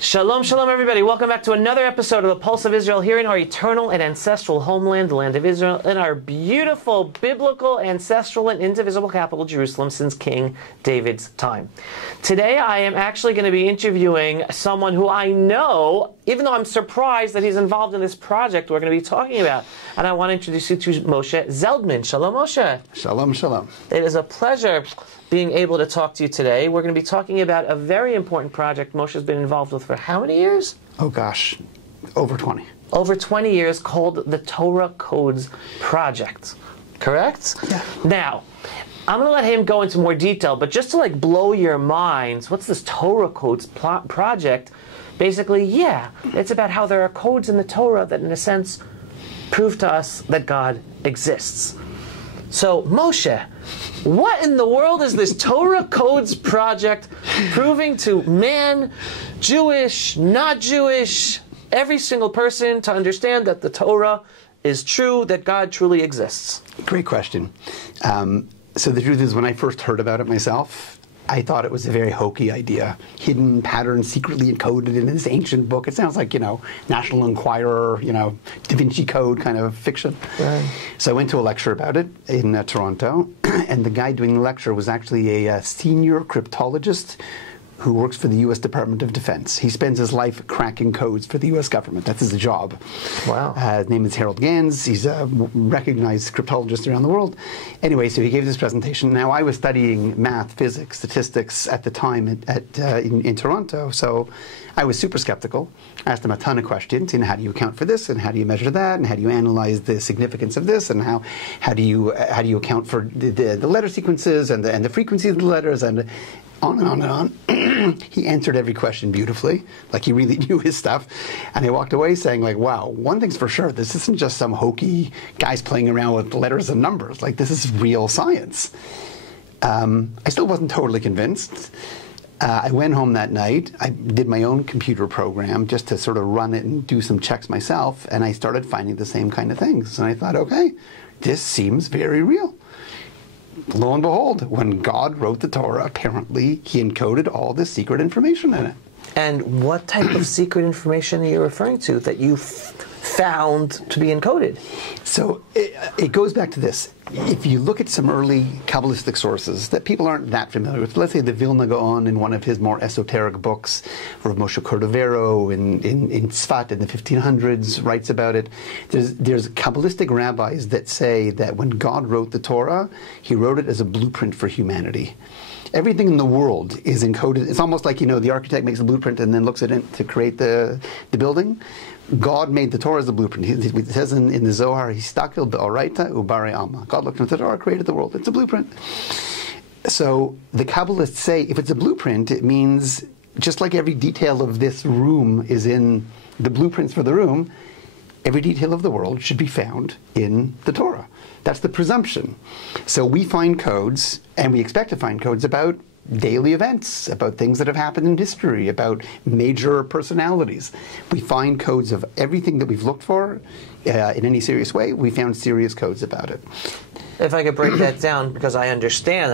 Shalom, shalom, everybody. Welcome back to another episode of the Pulse of Israel here in our eternal and ancestral homeland, the land of Israel, in our beautiful, biblical, ancestral, and indivisible capital, Jerusalem, since King David's time. Today, I am actually going to be interviewing someone who I know, even though I'm surprised that he's involved in this project we're going to be talking about. And I want to introduce you to Moshe Zeldman. Shalom, Moshe. Shalom, shalom. It is a pleasure being able to talk to you today. We're going to be talking about a very important project Moshe's been involved with for how many years? Oh gosh, over 20. Over 20 years, called the Torah Codes Project. Correct? Yeah. Now, I'm going to let him go into more detail, but just to blow your minds, what's this Torah Codes project? Basically, yeah, it's about how there are codes in the Torah that, in a sense, prove to us that God exists. So, Moshe, what in the world is this Torah Codes project proving to man, Jewish, not Jewish, every single person to understand that the Torah is true, that God truly exists? Great question. So the truth is, when I first heard about it myself, I thought it was a very hokey idea. Hidden patterns secretly encoded in this ancient book. It sounds like, National Enquirer, Da Vinci Code kind of fiction. Right. So I went to a lecture about it in Toronto, and the guy doing the lecture was actually a senior cryptologist who works for the U.S. Department of Defense. He spends his life cracking codes for the U.S. government. That's his job. Wow. His name is Harold Gans. He's a recognized cryptologist around the world. Anyway, so he gave this presentation. Now, I was studying math, physics, statistics at the time in Toronto, so I was super skeptical. I asked him a ton of questions. How do you account for this, and how do you measure that, and how do you analyze the significance of this, and how do you account for the letter sequences and the frequency of the letters, and on and on and on. He answered every question beautifully, like he really knew his stuff. And I walked away saying, wow, one thing's for sure, this isn't just some hokey guys playing around with letters and numbers. This is real science. I still wasn't totally convinced. I went home that night. I did my own computer program just to sort of run it and do some checks myself, and I started finding the same kind of things. And I thought, okay, this seems very real. Lo and behold, when God wrote the Torah, apparently he encoded all this secret information in it. And what type of secret information are you referring to that you found to be encoded? So it goes back to this. If you look at some early Kabbalistic sources that people aren't that familiar with, let's say the Vilna Gaon in one of his more esoteric books, or Moshe Cordovero in Tzfat in the 1500s writes about it. There's Kabbalistic rabbis that say that when God wrote the Torah, he wrote it as a blueprint for humanity. Everything in the world is encoded. It's almost like, the architect makes a blueprint and then looks at it to create the building. God made the Torah as a blueprint. It says in the Zohar, Histakil be'oraita u'barei alma. God looked at the Torah, created the world. It's a blueprint. So the Kabbalists say if it's a blueprint, it means just like every detail of this room is in the blueprints for the room, every detail of the world should be found in the Torah. That's the presumption. So we find codes, and we expect to find codes about daily events, about things that have happened in history, about major personalities. We find codes of everything that we've looked for in any serious way. We found serious codes about it. If I could break that down, because I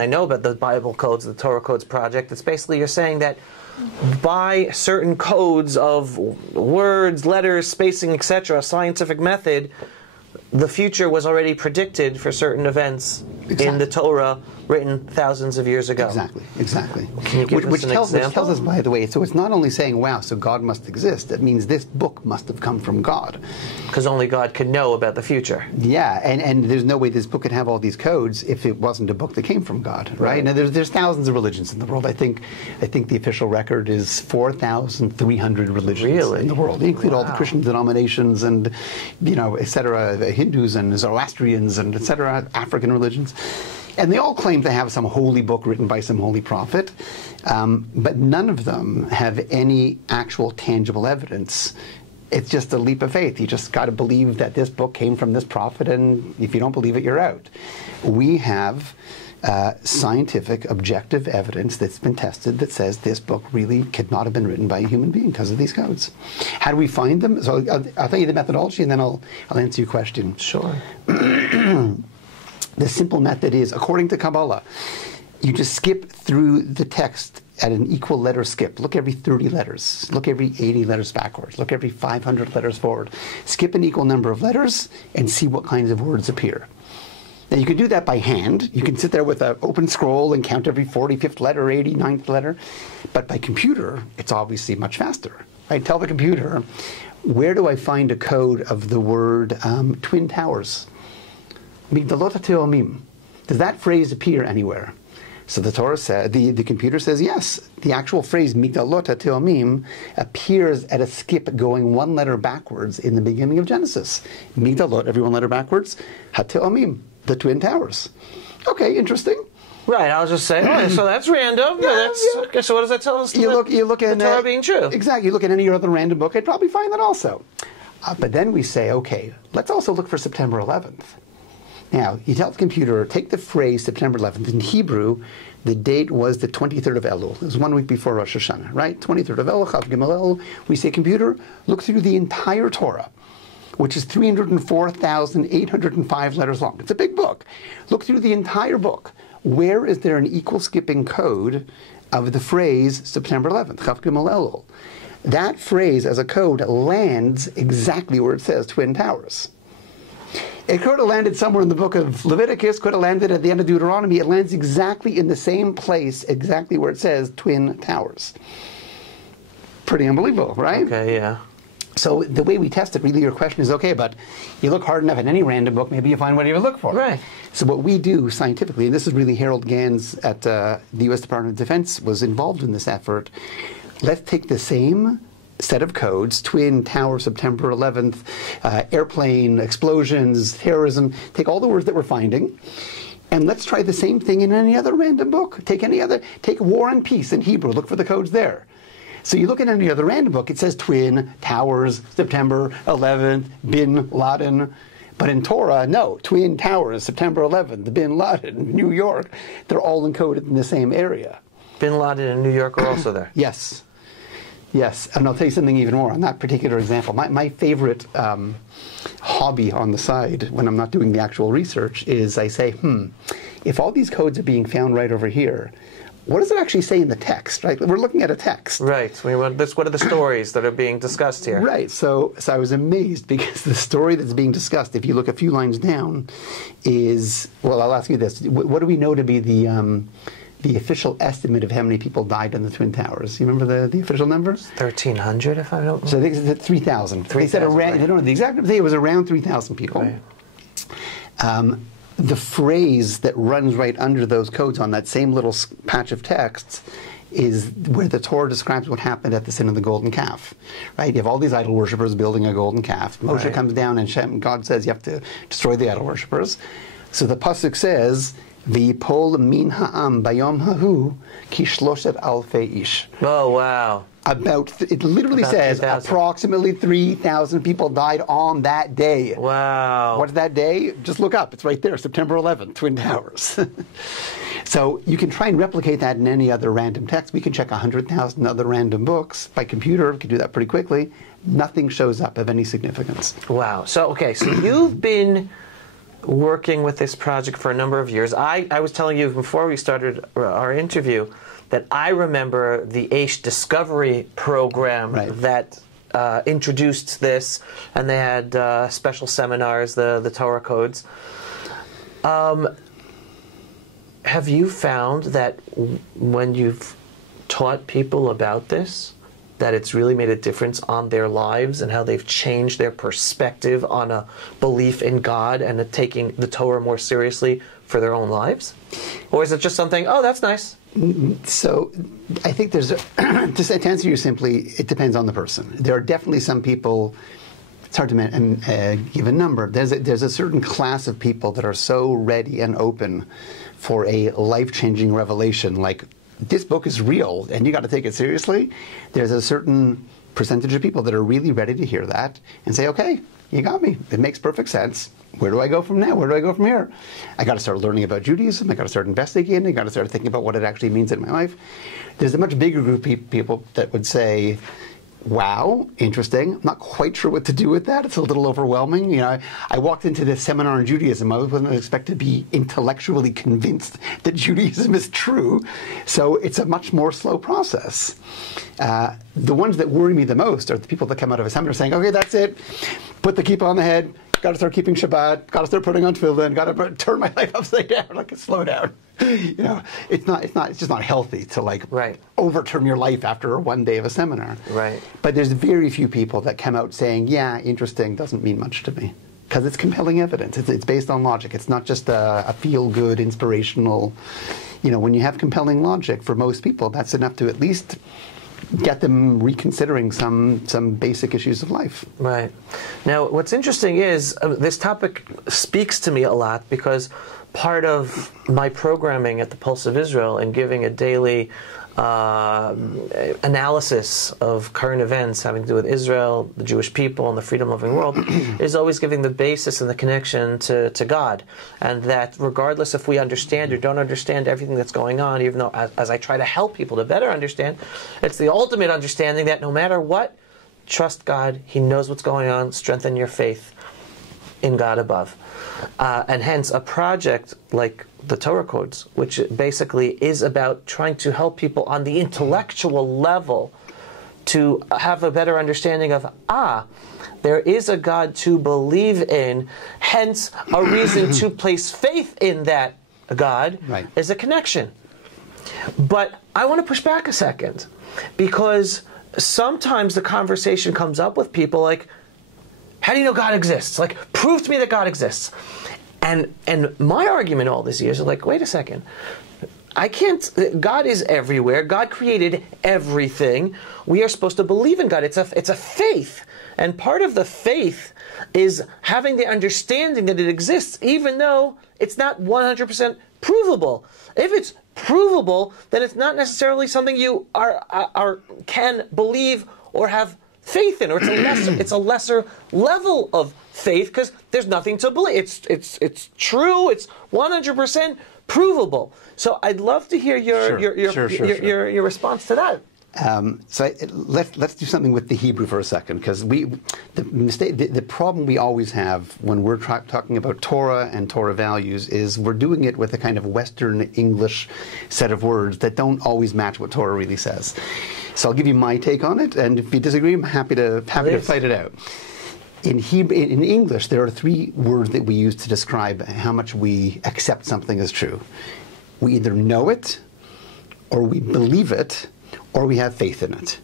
know about the Bible codes, the Torah Codes project, it's basically you're saying that by certain codes of words, letters, spacing, etc., scientific method, the future was already predicted for certain events in the Torah written thousands of years ago. Exactly. Can you give us an example? Which tells us, by the way, so it's not only saying, wow, so God must exist. It means this book must have come from God. Because only God can know about the future. Yeah, and there's no way this book could have all these codes if it wasn't a book that came from God, right? Now, there's thousands of religions in the world. I think the official record is 4,300 religions in the world. They include all the Christian denominations and, et cetera, Hindus and Zoroastrians and et cetera, African religions. And they all claim to have some holy book written by some holy prophet, but none of them have any actual tangible evidence. It's just a leap of faith. You just got to believe that this book came from this prophet, and if you don't believe it, you're out. We have scientific, objective evidence that's been tested that says this book really could not have been written by a human being because of these codes. How do we find them? So I'll tell you the methodology, and then I'll answer your question. Sure. The simple method is, according to Kabbalah, you just skip through the text at an equal letter skip. Look every 30 letters. Look every 80 letters backwards. Look every 500 letters forward. Skip an equal number of letters and see what kinds of words appear. Now, you can do that by hand. You can sit there with an open scroll and count every 45th letter, 89th letter. But by computer, it's obviously much faster. Right? Tell the computer, where do I find a code of the word Twin Towers? Migdalot HaTeomim. Does that phrase appear anywhere? So the Torah said, the computer says yes. The actual phrase Migdalot HaTeomim appears at a skip going one letter backwards in the beginning of Genesis. Migdalot, every one letter backwards. HaTeomim, the Twin Towers. Okay, interesting. Right, I'll just say, oh, so that's random. Okay, so what does that tell us? You look at the Torah being true. Exactly. You look at any other random book, I'd probably find that also. But then we say, okay, let's also look for September 11th. Now, you tell the computer, take the phrase September 11th. In Hebrew, the date was the 23rd of Elul. It was 1 week before Rosh Hashanah, right? 23rd of Elul, Chav Gimel Elul. We say, computer, look through the entire Torah, which is 304,805 letters long. It's a big book. Look through the entire book. Where is there an equal skipping code of the phrase September 11th, Chav Gimel Elul? That phrase as a code lands exactly where it says Twin Towers. It could have landed somewhere in the book of Leviticus, could have landed at the end of Deuteronomy. It lands exactly in the same place, exactly where it says Twin Towers. Pretty unbelievable, right? Okay, yeah. So the way we test it, really your question is, okay, but you look hard enough at any random book, maybe you find what you look for. Right. So what we do scientifically, and this is really Harold Gans at the U.S. Department of Defense was involved in this effort, let's take the same set of codes, Twin Tower, September 11th, airplane, explosions, terrorism, take all the words that we're finding, and let's try the same thing in any other random book. Take War and Peace in Hebrew, look for the codes there. So you look at any other random book, it says Twin Towers, September 11th, Bin Laden. But in Torah, no, Twin Towers, September 11th, Bin Laden, New York, they're all encoded in the same area. Bin Laden and New York are also there. Yes. Yes, and I'll tell you something even more on that particular example. My favorite hobby on the side when I'm not doing the actual research is I say, if all these codes are being found right over here, what does it actually say in the text, right? We're looking at a text. Right. What are the stories that are being discussed here? Right. So I was amazed because the story that's being discussed, if you look a few lines down, is, well, I'll ask you this. What do we know to be the official estimate of how many people died in the Twin Towers? You remember the official number? 1,300, if I don't know. So I think it's 3,000. They said around, right. They don't know the exact number, it was around 3,000 people. Right. The phrase that runs right under those codes on that same little patch of text is where the Torah describes what happened at the sin of the golden calf. Right? You have all these idol worshippers building a golden calf. Moshe comes down and God says you have to destroy the idol worshippers. So the pasuk says, "V'yipol min ha'am bayom hahu ki shloshet alfei ish." Oh, wow. It literally About says 3,000. approximately 3,000 people died on that day. Wow. What's that day? Just look up. It's right there, September 11th, Twin Towers. So you can try and replicate that in any other random text. We can check 100,000 other random books by computer. We can do that pretty quickly. Nothing shows up of any significance. Wow. So you've been working with this project for a number of years. I was telling you before we started our interview that I remember the Aish Discovery program that introduced this, and they had special seminars, the Torah Codes. Have you found that when you've taught people about this, that it's really made a difference on their lives and how they've changed their perspective on a belief in God and taking the Torah more seriously for their own lives? Or is it just something, oh, that's nice? So I think there's to answer you simply, it depends on the person. There are definitely some people, it's hard to give a number. There's a certain class of people that are so ready and open for a life-changing revelation, like this book is real and you got to take it seriously. There's a certain percentage of people that are really ready to hear that and say, okay, you got me. It makes perfect sense. Where do I go from now? Where do I go from here? I got to start learning about Judaism. I got to start investigating. I got to start thinking about what it actually means in my life. There's a much bigger group of people that would say, wow, interesting. I'm not quite sure what to do with that. It's a little overwhelming. You know, I walked into this seminar on Judaism. I wasn't expected to be intellectually convinced that Judaism is true. So it's a much more slow process. The ones that worry me the most are the people that come out of a seminar saying, okay, that's it. Put the kippah on the head. Got to start keeping Shabbat. Got to start putting on tefillin. Got to turn my life upside down. Like, slow down. You know, it's just not healthy to like overturn your life after one day of a seminar. Right. But there's very few people that come out saying, yeah, interesting doesn't mean much to me. Because it's compelling evidence. It's based on logic. It's not just a feel-good, inspirational, you know, when you have compelling logic, for most people, that's enough to at least get them reconsidering some basic issues of life. Right. Now, what's interesting is this topic speaks to me a lot because part of my programming at the Pulse of Israel and giving a daily analysis of current events having to do with Israel, the Jewish people, and the freedom-loving world is always giving the basis and the connection to God. And that regardless if we understand or don't understand everything that's going on, even though as I try to help people to better understand, it's the ultimate understanding that no matter what, trust God, He knows what's going on, strengthen your faith in God above. And hence a project like the Torah Codes, which basically is about trying to help people on the intellectual level to have a better understanding of, there is a God to believe in, hence a reason to place faith in that God is a connection. But I want to push back a second, because sometimes the conversation comes up with people like, how do you know God exists? Like, prove to me that God exists. And my argument all these years is like, wait a second. I can't, God is everywhere. God created everything. We are supposed to believe in God. It's a faith. And part of the faith is having the understanding that it exists, even though it's not 100% provable. If it's provable, then it's not necessarily something you can believe or have faith in, or it's a lesser level of faith because there's nothing to believe. It's true. It's 100% provable. So I'd love to hear your response to that. Let's do something with the Hebrew for a second, because the problem we always have when we're talking about Torah and Torah values is we're doing it with a kind of Western English set of words that don't always match what Torah really says. So I'll give you my take on it, and if you disagree, I'm happy to fight it out. In English, there are three words that we use to describe how much we accept something as true. We either know it, or we believe it, or we have faith in it.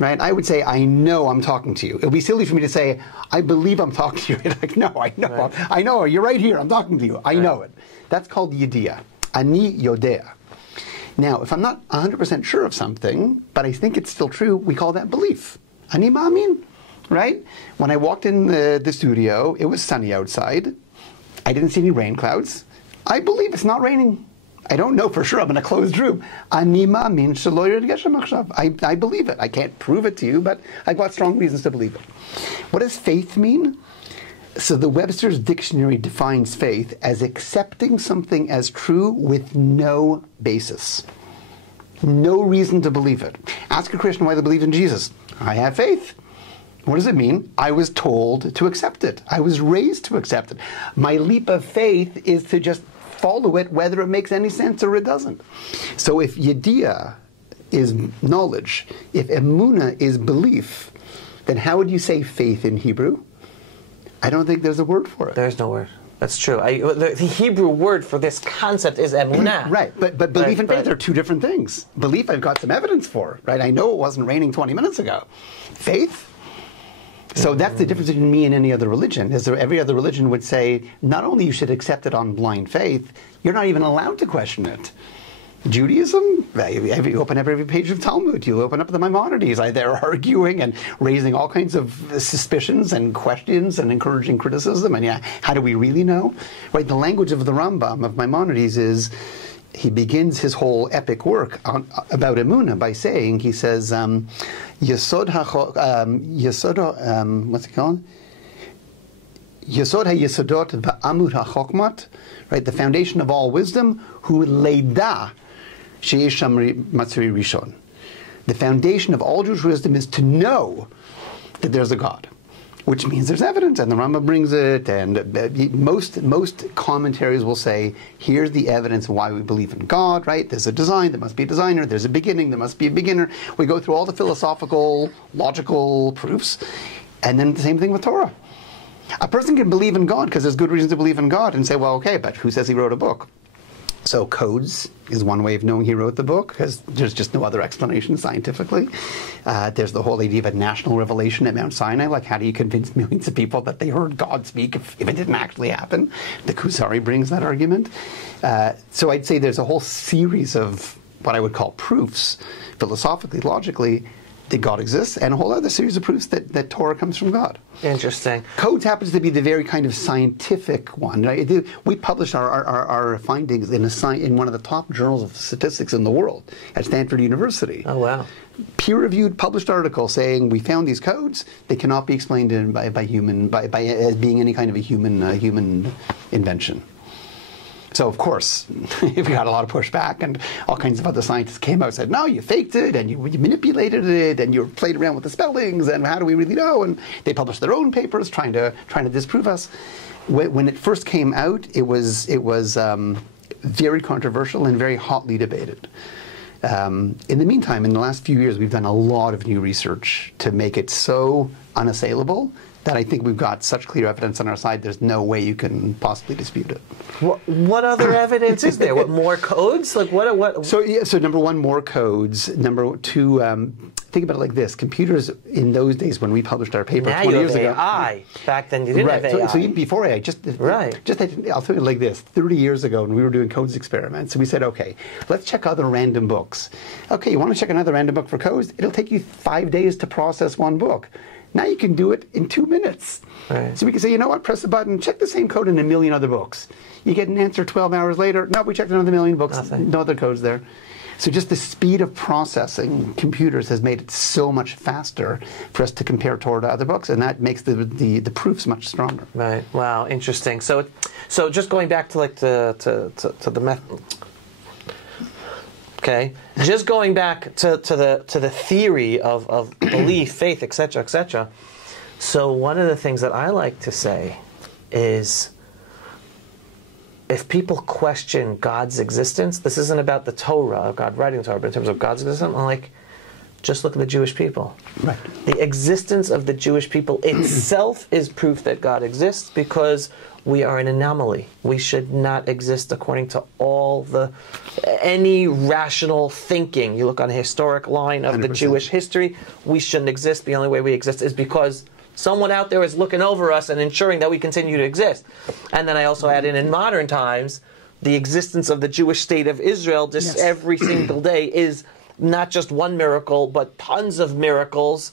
Right? I would say, I know I'm talking to you. It would be silly for me to say, I believe I'm talking to you. Like, no, I know. Right. I know. You're right here. I'm talking to you. I know it. That's called yediyah. Ani yodea. Now, if I'm not 100% sure of something, but I think it's still true, we call that belief. Ani ma'amin. Right? When I walked in the studio, it was sunny outside. I didn't see any rain clouds. I believe it's not raining. I don't know for sure. I'm in a closed room. Ani ma'amin shelo yored geshem achshav. I believe it. I can't prove it to you, but I've got strong reasons to believe it. What does faith mean? So the Webster's Dictionary defines faith as accepting something as true with no basis. No reason to believe it. Ask a Christian why they believe in Jesus. I have faith. What does it mean? I was told to accept it. I was raised to accept it. My leap of faith is to just follow it whether it makes any sense or it doesn't. So if yediyah is knowledge, if emunah is belief, then how would you say faith in Hebrew? I don't think there's a word for it. There's no word. That's true. The Hebrew word for this concept is emunah. Right, but belief and faith are two different things. Belief I've got some evidence for, right? I know it wasn't raining 20 minutes ago. Faith? So that's the difference between me and any other religion, is that every other religion would say, not only you should accept it on blind faith, you're not even allowed to question it. Judaism, you open up every page of Talmud, you open up the Maimonides, they're arguing and raising all kinds of suspicions and questions and encouraging criticism, and how do we really know? Right, the language of the Rambam, of Maimonides, is, he begins his whole epic work about Emunah by saying, he says, Yesod what's it called? Yesod ha-yesodot va'amud ha-chokmat, right, the foundation of all wisdom, hu leida sheyesh sham matzuri rishon. The foundation of all Jewish wisdom is to know that there's a God, which means there's evidence, and the Rambam brings it, and most commentaries will say, here's the evidence of why we believe in God, right? There's a design, there must be a designer, there's a beginning, there must be a beginner. We go through all the philosophical, logical proofs, and then the same thing with Torah. A person can believe in God because there's good reasons to believe in God and say, well, okay, but who says he wrote a book? So codes is one way of knowing he wrote the book, because there's just no other explanation scientifically. There's the whole idea of a national revelation at Mount Sinai. Like, how do you convince millions of people that they heard God speak if it didn't actually happen? The Kuzari brings that argument. So I'd say there's a whole series of what I would call proofs, philosophically, logically, that God exists, and a whole other series of proofs that Torah comes from God. Interesting. Codes happens to be the very kind of scientific one. Right? We published our findings in one of the top journals of statistics in the world at Stanford University. Oh, wow. Peer-reviewed, published article saying we found these codes. They cannot be explained by as being any kind of a human invention. So, of course, we got a lot of pushback, and all kinds of other scientists came out and said, no, you faked it, and you manipulated it, and you played around with the spellings, and how do we really know? And they published their own papers trying to disprove us. When it first came out, it was very controversial and very hotly debated. In the meantime, in the last few years, we've done a lot of new research to make it so unassailable that I think we've got such clear evidence on our side, there's no way you can possibly dispute it. What other evidence is there? What, more codes? Like what? So number one, more codes. Number two, think about it like this: computers in those days when we published our paper now 20 you years have ago. AI. Back then you didn't have AI. So even before AI, I'll tell you like this: 30 years ago, when we were doing codes experiments, we said, okay, let's check other random books. Okay, you want to check another random book for codes? It'll take you 5 days to process one book. Now you can do it in 2 minutes. Right. So we can say, you know what, press a button, check the same code in 1 million other books. You get an answer 12 hours later. No, we checked another 1 million books. Nothing. No other codes there. So just the speed of processing computers has made it so much faster for us to compare Torah to other books, and that makes the proofs much stronger. Right. Wow. Interesting. So just going back to like to the method. Okay, just going back to the theory of belief, faith, etc., etc. So one of the things that I like to say is, if people question God's existence, this isn't about the Torah, God writing the Torah, but in terms of God's existence, I'm like, just look at the Jewish people. Right. The existence of the Jewish people itself is proof that God exists, because we are an anomaly. We should not exist according to any rational thinking. You look on a historic line of 100%. The Jewish history, we shouldn't exist. The only way we exist is because someone out there is looking over us and ensuring that we continue to exist. And then I also add in modern times, the existence of the Jewish state of Israel, just every single day, is not just one miracle, but tons of miracles.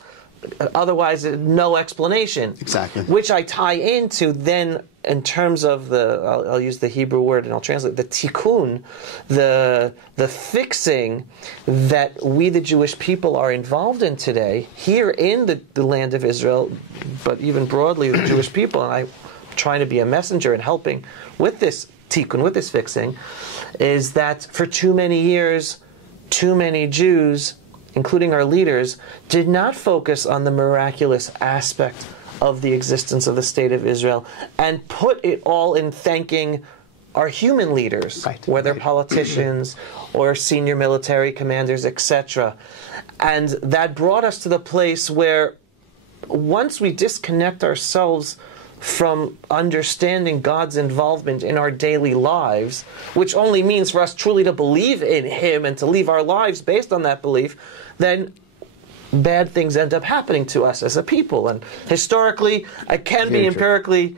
Otherwise, no explanation. Exactly. Which I tie into then in terms of I'll use the Hebrew word and I'll translate, the tikkun, the fixing that we, the Jewish people, are involved in today, here in the land of Israel, but even broadly the Jewish people, and I'm trying to be a messenger and helping with this tikkun, with this fixing, is that for too many years, too many Jews, including our leaders, did not focus on the miraculous aspect of the existence of the state of Israel and put it all in thanking our human leaders, whether politicians or senior military commanders, etc. And that brought us to the place where once we disconnect ourselves from understanding God's involvement in our daily lives, which only means for us truly to believe in Him and to live our lives based on that belief, then bad things end up happening to us as a people. And historically, it can be empirically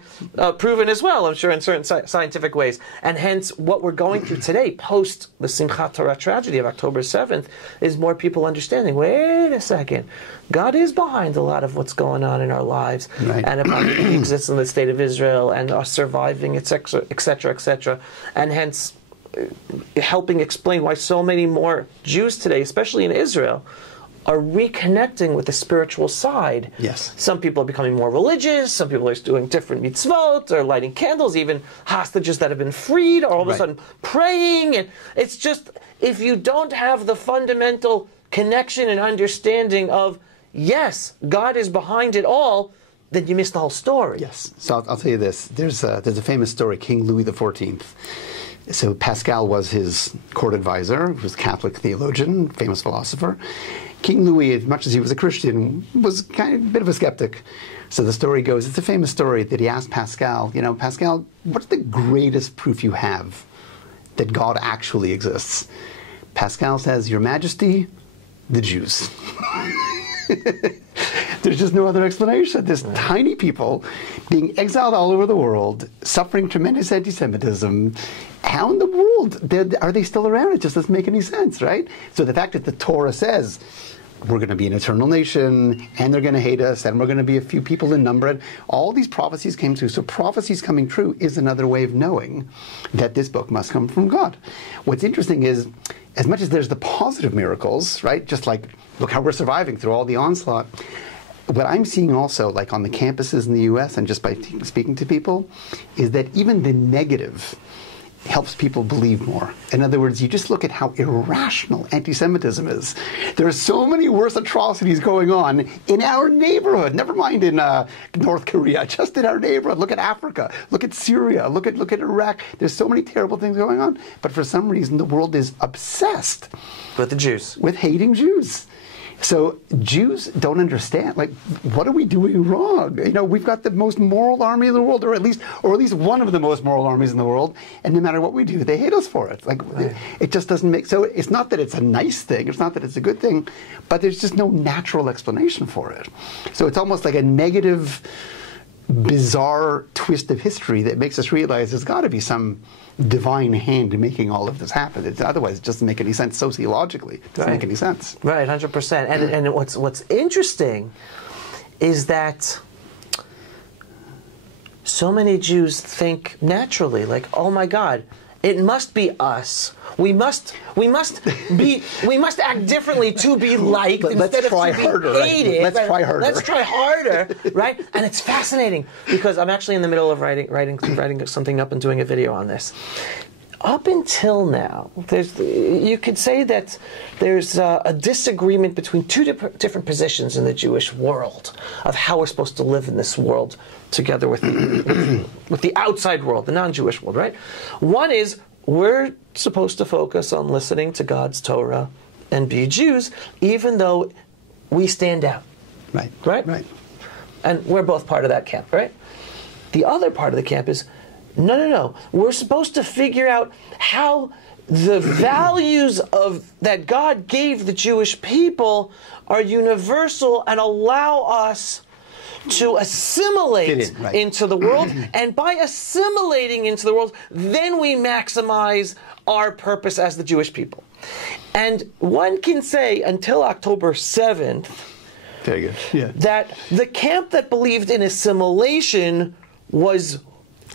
proven as well, I'm sure, in certain scientific ways. And hence, what we're going through today, post the Simchat Torah tragedy of October 7th, is more people understanding, wait a second, God is behind a lot of what's going on in our lives, and about the existence of the state of Israel, and our surviving, etc., etc., etc. And hence, helping explain why so many more Jews today, especially in Israel, are reconnecting with the spiritual side. Yes. Some people are becoming more religious, some people are doing different mitzvot, or lighting candles, even hostages that have been freed, or all of a sudden praying. And it's just, if you don't have the fundamental connection and understanding of, yes, God is behind it all, then you miss the whole story. Yes. So I'll tell you this. There's a famous story, King Louis XIV. So Pascal was his court advisor, he was a Catholic theologian, famous philosopher. King Louis, as much as he was a Christian, was kind of a bit of a skeptic. So the story goes, it's a famous story that he asked Pascal, Pascal, what's the greatest proof you have that God actually exists? Pascal says, Your Majesty, the Jews. There's just no other explanation. There's tiny people being exiled all over the world, suffering tremendous anti-Semitism. How in the world are they still around? It just doesn't make any sense, right? So the fact that the Torah says we're going to be an eternal nation, and they're going to hate us, and we're going to be a few people in number, and all these prophecies came true. So prophecies coming true is another way of knowing that this book must come from God. What's interesting is, as much as there's the positive miracles, right? Just like, look how we're surviving through all the onslaught. What I'm seeing also, like on the campuses in the U.S. and just by speaking to people, is that even the negative helps people believe more. In other words, you just look at how irrational anti-Semitism is. There are so many worse atrocities going on in our neighborhood, never mind in North Korea, just in our neighborhood. Look at Africa, look at Syria, look at Iraq. There's so many terrible things going on. But for some reason, the world is obsessed with the Jews. With hating Jews. So Jews don't understand, like, what are we doing wrong? We've got the most moral army in the world, or at least one of the most moral armies in the world, and no matter what we do, they hate us for it. Like, it just doesn't make, so it's not that it's a nice thing, it's not that it's a good thing, but there's just no natural explanation for it. So it's almost like a negative, bizarre twist of history that makes us realize there's got to be some divine hand in making all of this happen. Otherwise, it doesn't make any sense sociologically. It doesn't make any sense. Right, 100%. And what's interesting is that so many Jews think naturally, like, oh my God, it must be us. We must act differently to be liked instead of to be hated. Let's try harder. Let's try harder, right? And it's fascinating because I'm actually in the middle of writing something up and doing a video on this. Up until now, you could say that there's a disagreement between two different positions in the Jewish world of how we're supposed to live in this world together with the outside world, the non-Jewish world, right? One is we're supposed to focus on listening to God's Torah and be Jews, even though we stand out. Right. Right? Right. And we're both part of that camp, right? The other part of the camp is, no. We're supposed to figure out how the values that God gave the Jewish people are universal and allow us to assimilate into the world. And by assimilating into the world, then we maximize our purpose as the Jewish people. And one can say until October 7th, that the camp that believed in assimilation was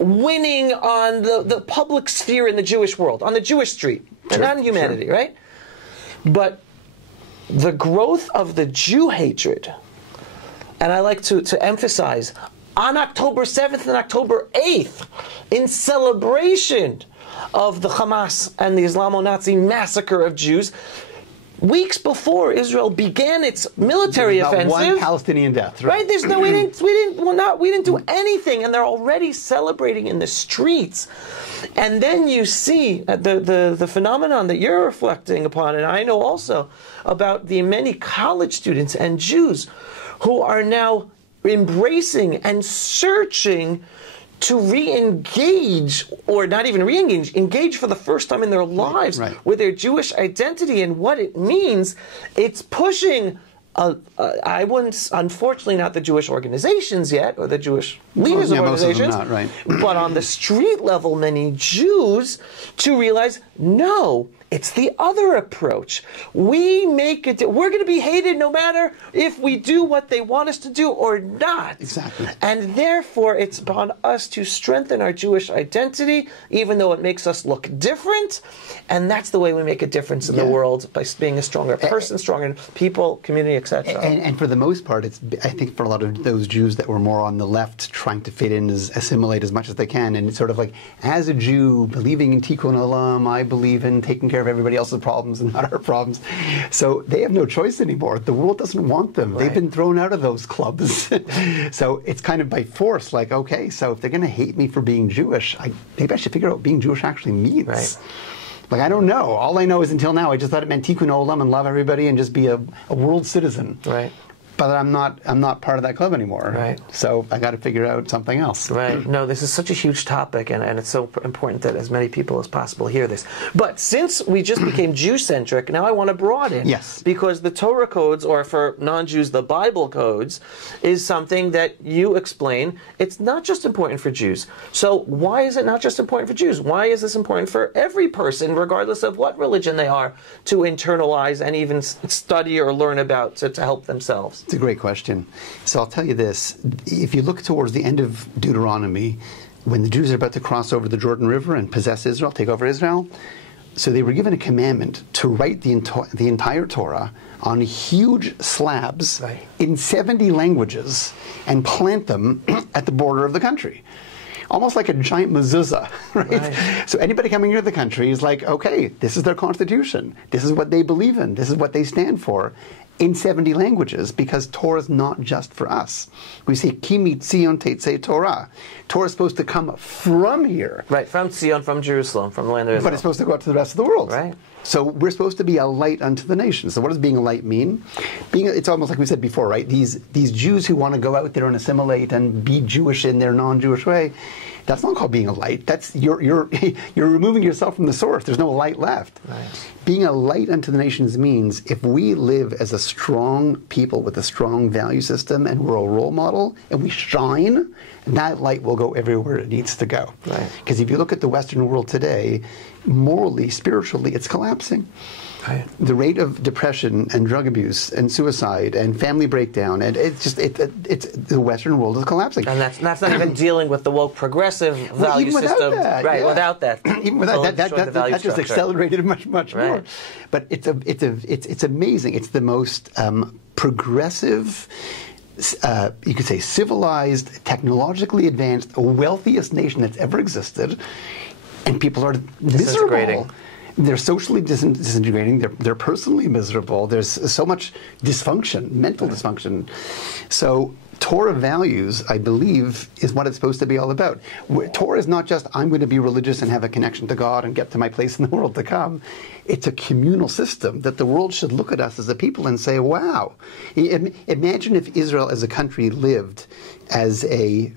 winning on the public sphere in the Jewish world, on the Jewish street, and not in humanity, right? But the growth of the Jew hatred, and I like to emphasize, on October 7th and October 8th, in celebration of the Hamas and the Islamo-Nazi massacre of Jews, weeks before Israel began its military offensive, not one Palestinian death, right? There's no, we didn't do anything, and they're already celebrating in the streets. And then you see the phenomenon that you're reflecting upon, and I know also about the many college students and Jews who are now embracing and searching to re-engage, or not even re-engage, engage for the first time in their lives with their Jewish identity and what it means. It's pushing, I wouldn't, unfortunately not the Jewish organizations yet, or the Jewish leaders of organizations, most of them not, but on the street level, many Jews, to realize, no, it's the other approach. We make it. We're going to be hated no matter if we do what they want us to do or not. Exactly. And therefore, it's upon us to strengthen our Jewish identity, even though it makes us look different. And that's the way we make a difference in the world, by being a stronger person, stronger people, community, etc. And for the most part, it's, I think, for a lot of those Jews that were more on the left, trying to fit in, assimilate as much as they can, and it's sort of like, as a Jew, believing in Tikkun Olam, I believe in taking care care of everybody else's problems and not our problems. So they have no choice anymore. The world doesn't want them. Right. They've been thrown out of those clubs. So it's kind of by force, like, okay, so if they're going to hate me for being Jewish, maybe I should figure out what being Jewish actually means. Right. Like, I don't know. All I know is until now, I just thought it meant tikkun olam and love everybody and just be a world citizen. Right. But I'm not part of that club anymore. Right. So I got to figure out something else. Right. No, this is such a huge topic, and it's so important that as many people as possible hear this. But since we just became Jew-centric, now I want to broaden. Yes. Because the Torah Codes, or for non-Jews, the Bible Codes, is something that you explain. It's not just important for Jews. So why is it not just important for Jews? Why is this important for every person, regardless of what religion they are, to internalize and even study or learn about to help themselves? It's a great question. So I'll tell you this. If you look towards the end of Deuteronomy, when the Jews are about to cross over the Jordan River and possess Israel, take over Israel, so they were given a commandment to write the entire Torah on huge slabs in 70 languages and plant them at the border of the country. Almost like a giant mezuzah, right? So anybody coming into the country is like, okay, this is their constitution. This is what they believe in. This is what they stand for. In 70 languages, because Torah is not just for us. We say, Kimi Tzion Tetzei Torah. Torah is supposed to come from here. Right, from Tzion, from Jerusalem, from the land of Israel. But it's supposed to go out to the rest of the world. Right. So we're supposed to be a light unto the nations. So what does being a light mean? It's almost like we said before, right? These Jews who want to go out there and assimilate and be Jewish in their non-Jewish way, that's not called being a light. That's you're removing yourself from the source. There's no light left. Right. Being a light unto the nations means if we live as a strong people with a strong value system and we're a role model and we shine, that light will go everywhere it needs to go. Because if you look at the Western world today, morally, spiritually, it's collapsing. Right. The rate of depression and drug abuse and suicide and family breakdown, and it's the Western world is collapsing. And that's not even dealing with the woke progressive value system. Without that. Even without that just accelerated much more. But it's amazing. It's the most progressive, you could say civilized, technologically advanced, wealthiest nation that's ever existed, and people are miserable. They're socially disintegrating. They're personally miserable. There's so much dysfunction, mental dysfunction. So Torah values, I believe, is what it's supposed to be all about. Torah is not just, I'm going to be religious and have a connection to God and get to my place in the world to come. It's a communal system that the world should look at us as a people and say, wow. Imagine if Israel as a country lived as a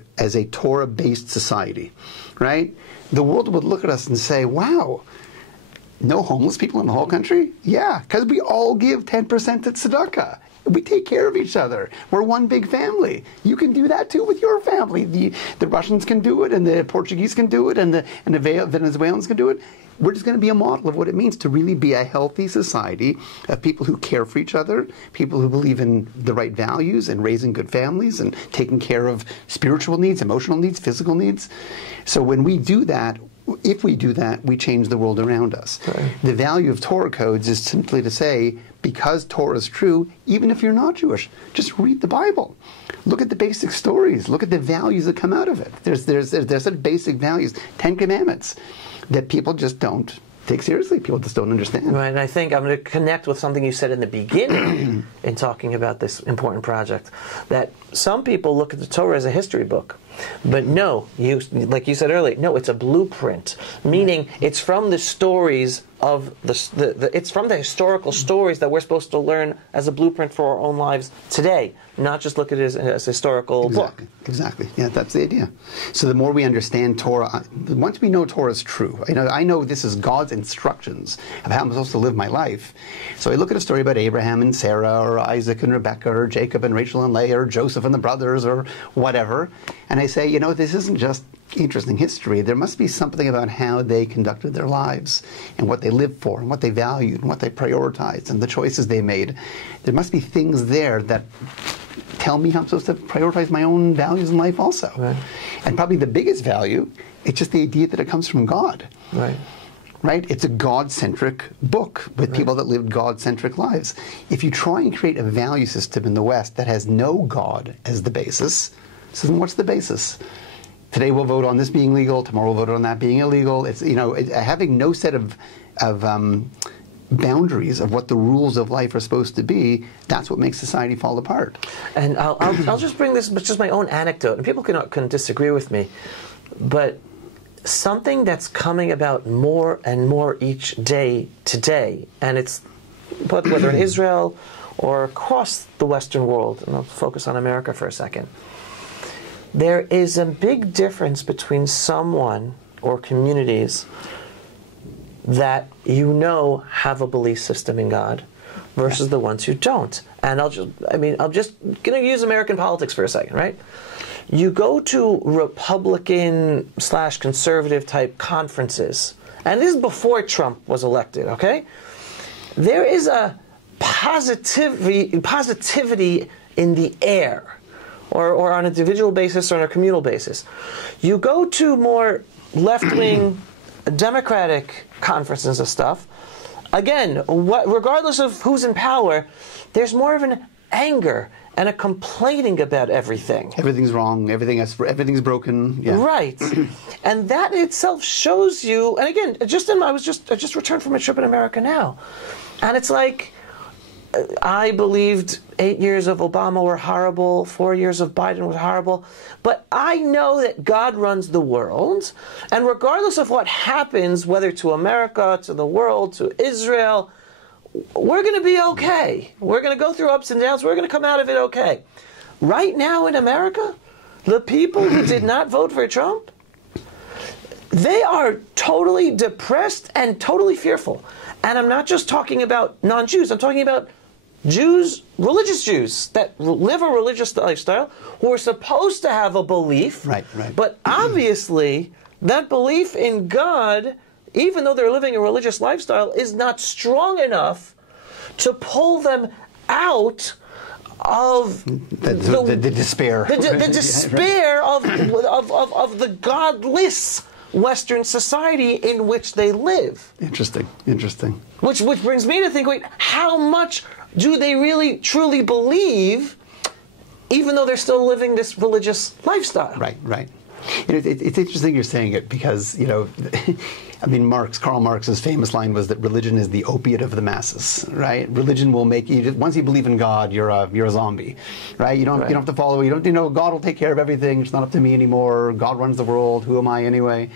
Torah-based society, right? The world would look at us and say, wow, no homeless people in the whole country? Yeah, because we all give 10% to tzedakah. We take care of each other. We're one big family. You can do that too with your family. The Russians can do it, and the Portuguese can do it, and the Venezuelans can do it. We're just going to be a model of what it means to really be a healthy society of people who care for each other, people who believe in the right values and raising good families and taking care of spiritual needs, emotional needs, physical needs. So when we do that, if we do that, we change the world around us. Right. The value of Torah Codes is simply to say, because Torah is true, even if you're not Jewish, just read the Bible. Look at the basic stories. Look at the values that come out of it. There's such basic values, 10 Commandments, that people just don't take seriously. People just don't understand. Right, and I think I'm going to connect with something you said in the beginning in talking about this important project, that some people look at the Torah as a history book. But no, like you said earlier, no, it's a blueprint, meaning it's from the stories of it's from the historical stories that we're supposed to learn as a blueprint for our own lives today, not just look at it as a historical book. Exactly. Yeah, that's the idea. So the more we understand Torah, once we know Torah is true, I know this is God's instructions of how I'm supposed to live my life. So I look at a story about Abraham and Sarah, or Isaac and Rebekah, or Jacob and Rachel and Leah, or Joseph and the brothers, or whatever, and I say, this isn't just interesting history. There must be something about how they conducted their lives and what they lived for and what they valued and what they prioritized and the choices they made. There must be things there that tell me how I'm supposed to prioritize my own values in life also. Right. And probably the biggest value, it's just the idea that it comes from God. Right? It's a God-centric book with people that lived God-centric lives. If you try and create a value system in the West that has no God as the basis, so then what's the basis? Today we'll vote on this being legal, tomorrow we'll vote on that being illegal. It's having no set of boundaries of what the rules of life are supposed to be, that's what makes society fall apart. And I'll just bring this, but just my own anecdote, and people can disagree with me, but something that's coming about more and more each day today, and it's whether in Israel or across the Western world, and I'll focus on America for a second, there is a big difference between someone or communities that have a belief system in God versus the ones who don't. And I'm just going to use American politics for a second, right? You go to Republican/conservative type conferences, and this is before Trump was elected, okay? There is a positivity in the air, or on an individual basis or on a communal basis. You go to more left-wing Democratic conferences and stuff, again, regardless of who's in power, there's more of an anger and a complaining about everything. Everything's wrong, everything's broken. Yeah. Right. And that in itself shows you, and again, I just returned from a trip in America now, and it's like, I believed 8 years of Obama were horrible, 4 years of Biden was horrible, but I know that God runs the world, and regardless of what happens, whether to America, to the world, to Israel, we're going to be okay. We're going to go through ups and downs. We're going to come out of it okay. Right now in America, the people who did not vote for Trump, they are totally depressed and totally fearful. And I'm not just talking about non-Jews. I'm talking about Jews, religious Jews that live a religious lifestyle, who are supposed to have a belief. Right. But obviously, that belief in God, even though they're living a religious lifestyle, is not strong enough to pull them out of the despair. The despair of the godless Western society in which they live. Interesting. Which brings me to think, wait, how much do they really truly believe, even though they're still living this religious lifestyle? Right. It's interesting you're saying it because, Karl Marx's famous line was that religion is the opiate of the masses, right? Religion will make you, once you believe in God, you're a zombie, right? You don't have to follow, God will take care of everything, it's not up to me anymore, God runs the world, who am I anyway?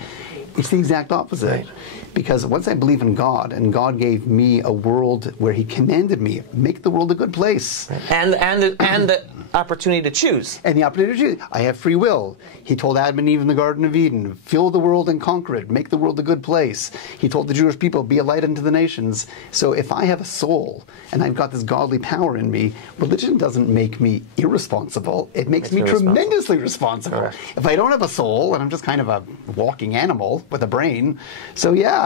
It's the exact opposite. Right. Because once I believe in God, and God gave me a world where He commanded me, make the world a good place. And the opportunity to choose. And the opportunity to choose. I have free will. He told Adam and Eve in the Garden of Eden, fill the world and conquer it, make the world a good place. He told the Jewish people, be a light unto the nations. So if I have a soul, and I've got this godly power in me, religion doesn't make me irresponsible. It makes me tremendously responsible. Correct. If I don't have a soul, and I'm just kind of a walking animal with a brain, so yeah,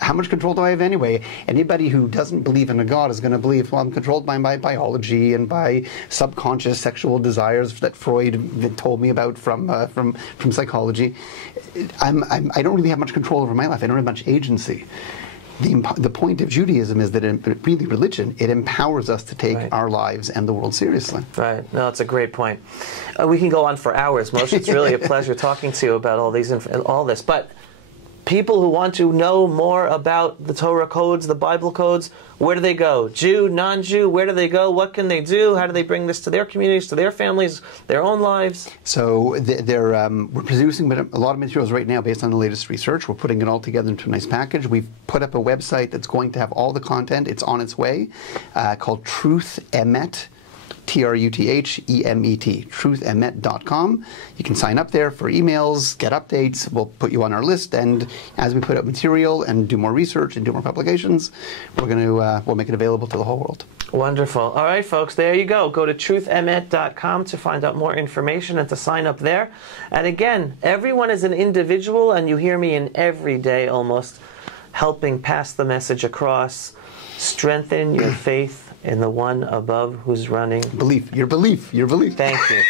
how much control do I have anyway? Anybody who doesn't believe in a God is going to believe, well, I'm controlled by my biology and by subconscious sexual desires that Freud told me about from psychology. I don't really have much control over my life. I don't have much agency. The point of Judaism is that really religion, it empowers us to take our lives and the world seriously. Right. No, it's a great point. We can go on for hours, Moshe. It's really a pleasure talking to you about all this. But people who want to know more about the Torah codes, the Bible codes, where do they go? Jew, non-Jew, where do they go? What can they do? How do they bring this to their communities, to their families, their own lives? So we're producing a lot of materials right now based on the latest research. We're putting it all together into a nice package. We've put up a website that's going to have all the content. It's on its way, called Truth Emet. TRUTHEMET, truthemet.com. You can sign up there for emails, get updates. We'll put you on our list, and as we put out material and do more research and do more publications, we'll make it available to the whole world. Wonderful. All right, folks, there you go. Go to truthemet.com to find out more information and to sign up there. And again, everyone is an individual, and you hear me in every day almost helping pass the message across. Strengthen your faith in the one above who's running. Your belief. Thank you.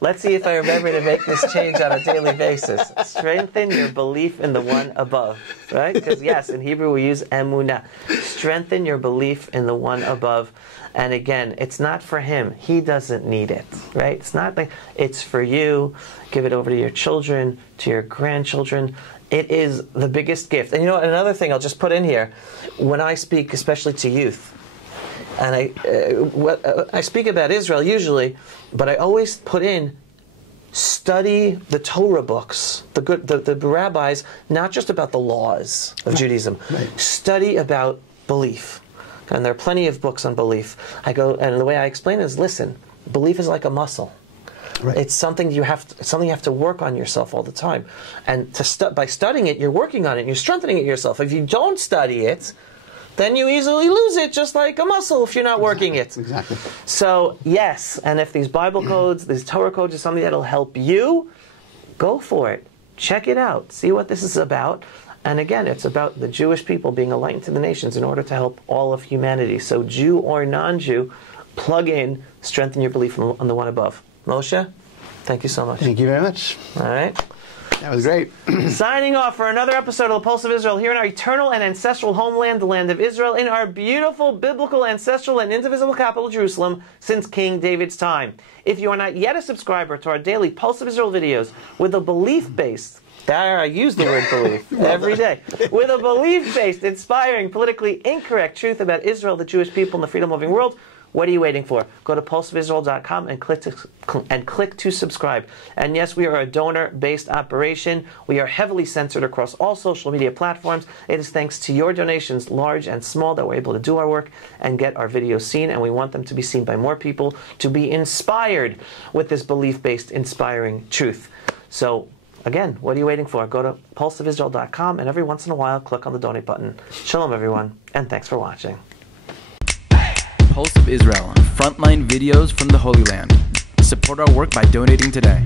Let's see if I remember to make this change on a daily basis. Strengthen your belief in the one above, right? Because yes, in Hebrew we use emunah. Strengthen your belief in the one above. And again, it's not for him. He doesn't need it, right? It's not like it's for you. Give it over to your children, to your grandchildren. It is the biggest gift. And you know, another thing I'll just put in here, when I speak, especially to youth, and I speak about Israel usually, but I always put in, study the Torah books, the rabbis, not just about the laws of Judaism. Right. Study about belief. And there are plenty of books on belief. And the way I explain it is, listen, belief is like a muscle. Right. It's something you have to work on yourself all the time. And by studying it, you're working on it, you're strengthening it yourself. If you don't study it, then you easily lose it, just like a muscle if you're not working it. Exactly. So, yes, and if these Bible codes, these Torah codes are something that'll help you, go for it. Check it out. See what this is about. And again, it's about the Jewish people being a light to the nations in order to help all of humanity. So Jew or non-Jew, plug in, strengthen your belief on the one above. Moshe, thank you so much. Thank you very much. All right. That was great. Signing off for another episode of The Pulse of Israel here in our eternal and ancestral homeland, the land of Israel, in our beautiful, biblical, ancestral, and indivisible capital, Jerusalem, since King David's time. If you are not yet a subscriber to our daily Pulse of Israel videos with a belief-based, there I use the word belief every day, with a belief-based, inspiring, politically incorrect truth about Israel, the Jewish people, and the freedom-loving world, what are you waiting for? Go to pulseofisrael.com and click to subscribe. And yes, we are a donor-based operation. We are heavily censored across all social media platforms. It is thanks to your donations, large and small, that we're able to do our work and get our videos seen. And we want them to be seen by more people, to be inspired with this belief-based, inspiring truth. So, again, what are you waiting for? Go to pulseofisrael.com and every once in a while, click on the donate button. Shalom, everyone, and thanks for watching. Pulse of Israel, frontline videos from the Holy Land. Support our work by donating today.